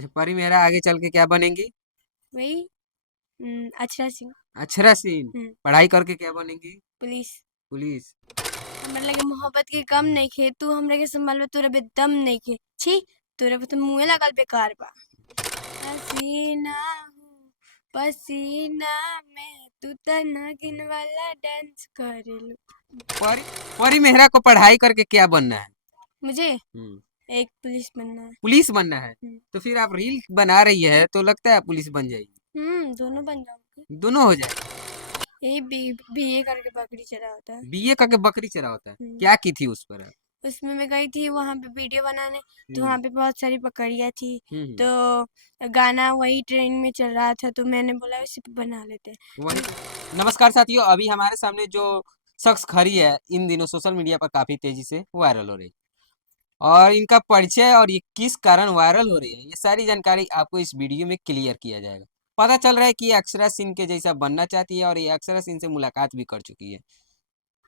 अच्छा, परी मेहरा आगे चल के क्या बनेंगी? वही अक्षरा सिंह। अक्षरा सिंह। पढ़ाई करके क्या बनेंगी? पुलिस। पुलिस। हमरा लगे मोहब्बत के कम नहीं खे, तू हमरा के संभाल में तोरा बे दम नहीं खे। छी, तोरा पे तो मुंहे लगल बेकार बा। हसीना हूँ पसीना में, तू त नागिन वाला डांस करेलू। परी परी मेहरा को पढ़ाई करके क्या बनना है? मुझे हम्म, एक पुलिस बनना है। पुलिस बनना है। तो फिर आप रील बना रही है तो लगता है पुलिस बन जाएगी। दोनों बन जाऊंगी। दोनों हो जाएगा। ये बीए करके बकरी चरा होता है। बीए करके बकरी चरा होता है। हम्म, क्या की थी उस पर आप? उसमें मैं गई थी वहां पे वीडियो बनाने, तो हम्म, वहां पे बहुत सारी बकरियां थी। हम्म, तो गाना वही ट्रेंड में चल रहा था, तो मैंने बोला उसी पे बना लेते हैं। वही तो। नमस्कार साथियों, अभी हमारे सामने जो शख्स खड़ी है इन दिनों सोशल मीडिया पर काफी तेजी से वायरल हो रही है, और इनका परिचय और ये किस कारण वायरल हो रही है, ये सारी जानकारी आपको इस वीडियो में क्लियर किया जाएगा। पता चल रहा है कि ये अक्षरा सिंह के जैसा बनना चाहती है और ये अक्षरा सिंह से मुलाकात भी कर चुकी है।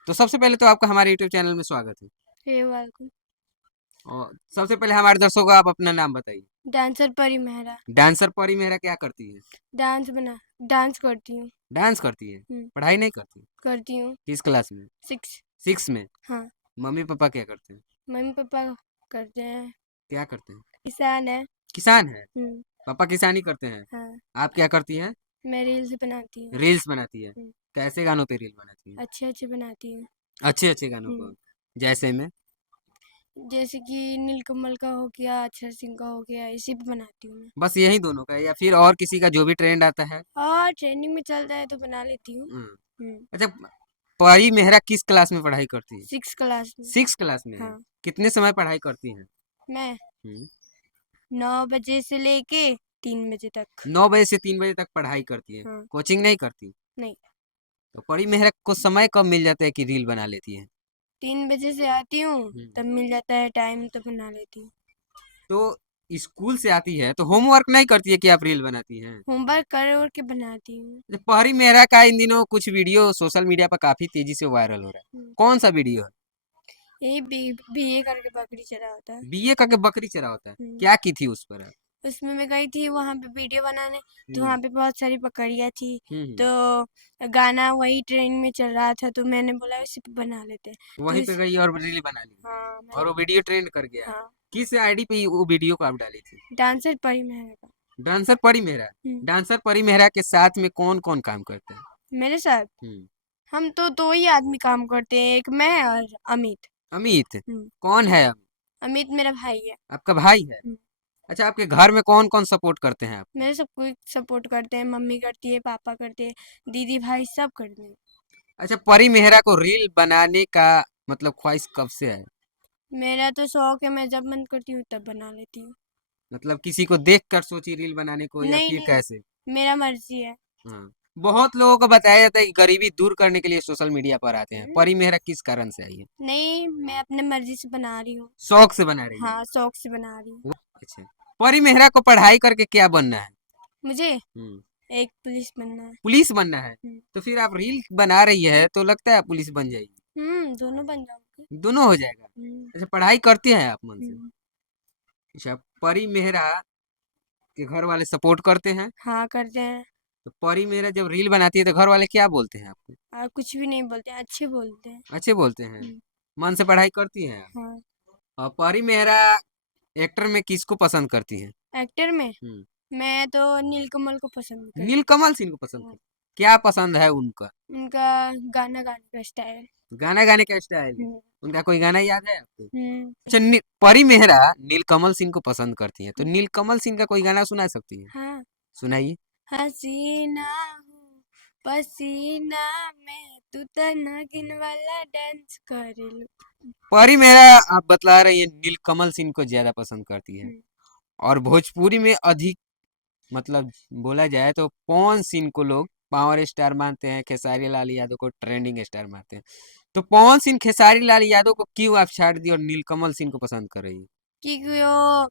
तो सबसे पहले तो आपका हमारे यूट्यूब चैनल में स्वागत है। वेलकम। और सबसे पहले हमारे दर्शकों को आप अपना नाम बताइए। डांसर परी मेहरा। डांसर परी मेहरा क्या करती है? डांस बना डांस करती हूँ। डांस करती है। पढ़ाई नहीं करती? करती हूँ। किस क्लास में? 6। 6 में। हाँ। मम्मी पापा क्या करते हैं? मम्मी पापा करते हैं, क्या करते हैं? किसान है। किसान है। हम्म। पापा किसानी करते हैं। हाँ। आप क्या करती हैं? मैं रील्स बनाती हूँ। रील्स बनाती है। हम्म, कैसे गानों पे रील बनाती है? अच्छे अच्छे बनाती हूँ। अच्छे अच्छे गानों को। जैसे में? जैसे कि नीलकमल का हो गया, अक्षर सिंह का हो गया, इसी पे बनाती हूँ मैं। बस यही दोनों का है या फिर और किसी का जो भी ट्रेंड आता है? और ट्रेंडिंग में चलता है तो बना लेती हूँ। हम्म। अच्छा, परी मेहरा किस क्लास में पढ़ाई करती है? 6 क्लास में। 6 क्लास में है। हाँ। कितने समय पढ़ाई करती हैं? मैं हम्म, 9 बजे से लेके 3 बजे तक। 9 बजे से 3 बजे तक पढ़ाई करती है। हाँ। कोचिंग नहीं करती? नहीं। तो परी मेहरा को समय कब मिल जाता है कि रील बना लेती है? 3 बजे से आती हूँ, हम्म। तब मिल जाता है टाइम तो बना लेती हूँ। तो स्कूल से आती है तो होमवर्क नहीं करती है कि आप रील बनाती हैं? होमवर्क कर और के बनाती हूँ। जो परी मेहरा का इन दिनों कुछ वीडियो सोशल मीडिया पर काफी तेजी से वायरल हो रहा है, कौन सा वीडियो है? यही बीए करके बकरी चरा होता है। बीए करके बकरी चरा होता है। हम्म, क्या की थी उस पर आप? उसमें मैं गई थी वहां पे वीडियो बनाने, तो हम्म, वहां पे बहुत सारी बकरियां थी। हम्म। तो गाना वही ट्रेंड में चल रहा था, तो मैंने बोला उसी पे बना लेते हैं। तो वहीं पे इस गई और रील बना ली हाँ और मैंने। वो वीडियो ट्रेंड कर गया। हाँ। किस आईडी पे वो वीडियो को आप डाली थी? डांसर परी मेहरा का। डांसर परी मेहरा। हम्म, डांसर परी मेहरा के साथ में कौन कौन काम करते हैं? मेरे साथ हम्म। हम तो 2 ही आदमी काम करते हैं, एक मैं और अमित। अमित। हम्म, कौन है अमित? अमित मेरा भाई है। आपका भाई है। हम्म, अच्छा, आपके घर में कौन कौन सपोर्ट करते हैं आपको? मेरे सब कोई सपोर्ट करते हैं, मम्मी करती है, पापा करते हैं, दीदी भाई सब करते हैं। अच्छा, परी मेहरा को रील बनाने का मतलब ख्वाहिश कब से है? मेरा तो शौक है, मैं जब मन करती हूँ तब बना लेती हूँ। मतलब किसी को देख कर सोची रील बनाने को या नहीं फिर नहीं, कैसे? मेरा मर्जी है। हाँ। बहुत लोगों को बताया जाता है कि गरीबी दूर करने के लिए सोशल मीडिया पर आते हैं। परी मेहरा किस कारण से आई है? नहीं, मैं अपने मर्जी से बना रही हूँ। शौक से बना रही है। हाँ, शौक से बना रही हूँ। वो अच्छा। परी मेहरा को पढ़ाई करके क्या बनना है? मुझे हम्म, एक पुलिस बनना है। पुलिस बनना है। हम्म, तो फिर आप रील बना रही है तो लगता है पुलिस बन जाएगी। दोनों बन जाऊंगी। दोनों हो जाएगा। हम्म, अच्छा, पढ़ाई करते हैं आप मन से? हम्म, अच्छा, परी मेहरा के घर वाले सपोर्ट करते हैं? हाँ करते हैं। तो परी मेहरा जब रील बनाती है तो घर वाले क्या बोलते हैं आपको? और कुछ भी नहीं बोलते हैं, अच्छे बोलते हैं। अच्छे बोलते हैं। हम्म, मन से पढ़ाई करती हैं आप? हाँ। और परी मेहरा एक्टर में किसको पसंद करती हैं? एक्टर में हम्म। मैं तो नीलकमल को पसंद करती नीलकमल सिंह को पसंद हूँ। करती। क्या पसंद है उनका? उनका गाना गाने का स्टाइल। गाना गाने का स्टाइल। हम्म, उनका कोई गाना याद है आपको? हम्म, अच्छा, परी मेहरा नीलकमल सिंह को पसंद करती है तो नीलकमल सिंह का कोई गाना सुना सकती है? हाँ। सुनाइए। हसीना हूँ पसीना में, तू त नागिन वाला डांस करेलू। परी मेहरा आप बतला रही है नीलकमल सिंह को ज्यादा पसंद करती है, और भोजपुरी में अधिक मतलब बोला जाए तो पवन सिंह को लोग पावर स्टार मानते हैं, खेसारी लाल यादव को ट्रेंडिंग स्टार मानते हैं। तो पवन सिंह खेसारी लाल यादव को क्यों आप छाड़ दी और नीलकमल सिंह को पसंद कर रही है? क्योंकि वो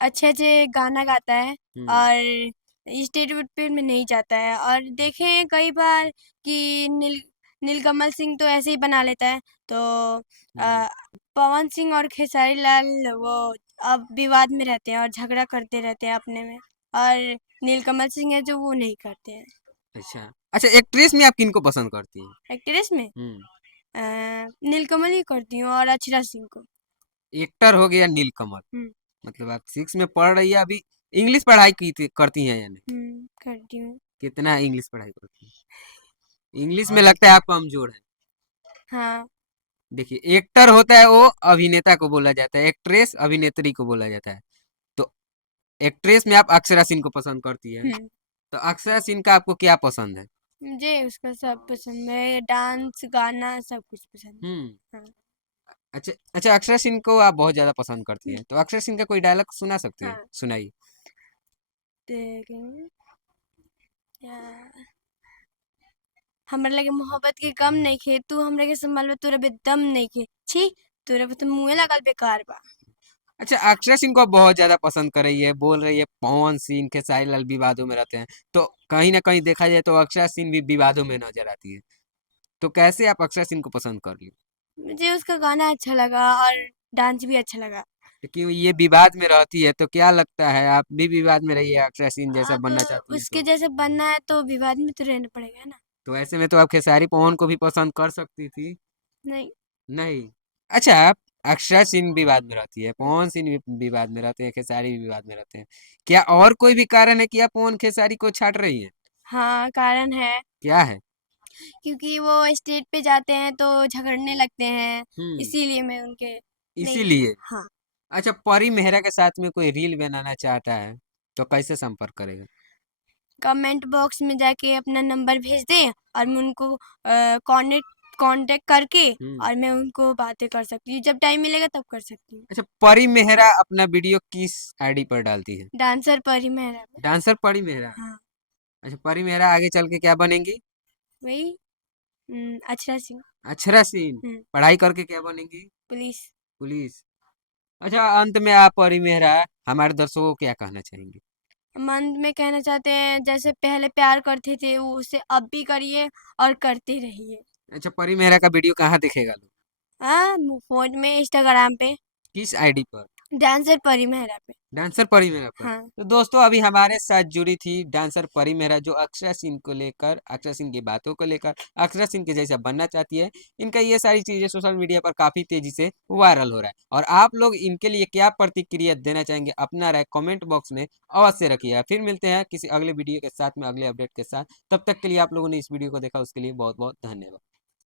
अच्छे अच्छे गाना गाता है, हम्म, और स्टेज पे में नहीं जाता है। और देखे हैं कई बार कि नीलकमल सिंह तो ऐसे ही बना लेता है। तो हम्म। पवन सिंह और खेसारी लाल वो अब विवाद में रहते हैं और झगड़ा करते रहते हैं अपने में। और नीलकमल सिंह है जो वो नहीं करते हैं। अच्छा अच्छा, एक्ट्रेस में आप किनको पसंद करती हैं? एक्ट्रेस में नीलकमल ही करती हूँ और अक्षरा सिंह को। एक्टर हो गया नीलकमल। हम्म मतलब आप 6 में पढ़ रही है अभी। इंग्लिश पढ़ाई करती हैं यानी? करती हूँ। कितना इंग्लिश पढ़ाई करती हैं? इंग्लिश में लगता है आप कमजोर है। हाँ। देखिए, एक्टर होता है वो अभिनेता को बोला जाता है, एक्ट्रेस अभिनेत्री को बोला जाता है। तो एक्ट्रेस में आप अक्षरा सिंह को पसंद करती है। हम्म तो अक्षरा सिंह का आपको क्या पसंद है? मुझे उसका सब पसंद है, डांस गाना सब कुछ पसंद हम्म। है। हाँ। अच्छा अच्छा, अक्षरा सिंह को आप बहुत ज्यादा पसंद करती हम्म, हैं, तो अक्षरा सिंह का कोई डायलॉग सुना सकते हैं? हाँ। सुनाइए। देखें या हमरा लगे मोहब्बत के कम नहीं खे, तू हमरा के संभाल में तोरा बे दम नहीं खे। छी, तोरा पे तो मुँहे लगल बेकार बा। अच्छा, अक्षरा सिंह को आप बहुत ज्यादा पसंद कर रही है, बोल रही है पवन सिंह खेसारी लाल विवादों में रहते हैं। तो कहीं ना कहीं देखा जाए तो अक्षरा सिंह भी विवादों में नजर आती है। तो कैसे आप अक्षरा सिंह को पसंद कर ली? मुझे उसका गाना अच्छा लगा और डांस भी अच्छा लगा। क्योंकि ये विवाद में रहती है, तो क्या लगता है आप भी विवाद में रहिए, अक्षरा सिंह जैसा अब बनना चाहती हैं उसके तो? जैसे बनना है तो विवाद में तो रहना पड़ेगा ना। तो ऐसे में तो आप खेसारी पवन को भी पसंद कर सकती थी। नहीं। नहीं। अच्छा, आप अक्षरा सिंह विवाद में रहती है, पवन सिंह भी विवाद में रहते हैं, खेसारी भी विवाद में रहते हैं। क्या और कोई भी कारण है कि आप पवन खेसारी को छाट रही हैं? हाँ, कारण है। क्या है? क्योंकि वो स्टेज पे जाते हैं तो झगड़ने लगते हैं, हम्म। इसीलिए मैं उनके नहीं। इसीलिए। हाँ। अच्छा, परी मेहरा के साथ में कोई रील बनाना चाहता है तो कैसे संपर्क करेगा? कमेंट बॉक्स में जाके अपना नंबर भेज दें और मैं उनको कांटेक्ट कांटेक्ट करके हम्म। और मैं उनको बातें कर सकती हूँ, जब टाइम मिलेगा तब कर सकती हूँ। अच्छा, परी मेहरा अपना वीडियो किस आईडी पर डालती है? डांसर परी मेहरा में। डांसर परी मेहरा। हाँ। अच्छा, परी मेहरा आगे चल के क्या बनेंगी? वही अक्षरा सिंह। अक्षरा सिंह। हम्म पढ़ाई करके क्या बनेंगी? पुलिस। पुलिस। अच्छा, अंत में आप परी मेहरा हमारे दर्शकों को क्या कहना चाहेंगे? मन में कहना चाहते हैं जैसे पहले प्यार करते थे वो उसे अब भी करिए और करते रहिए। अच्छा, परी मेहरा का वीडियो कहाँ दिखेगा लोग? हाँ, फोन में, इंस्टाग्राम पे। किस आईडी पर? डांसर परी मेहरा पे। डांसर परी मेहरा पर। हाँ। तो दोस्तों, अभी हमारे साथ जुड़ी थी डांसर परी मेहरा, जो अक्षरा सिंह को लेकर, अक्षरा सिंह की बातों को लेकर, अक्षरा सिंह के जैसा बनना चाहती है। इनका ये सारी चीजें सोशल मीडिया पर काफी तेजी से वायरल हो रहा है, और आप लोग इनके लिए क्या प्रतिक्रिया देना चाहेंगे, अपना राय कमेंट बॉक्स में अवश्य रखिएगा। फिर मिलते हैं किसी अगले वीडियो के साथ में, अगले अपडेट के साथ। तब तक के लिए आप लोगों ने इस वीडियो को देखा उसके लिए बहुत बहुत धन्यवाद।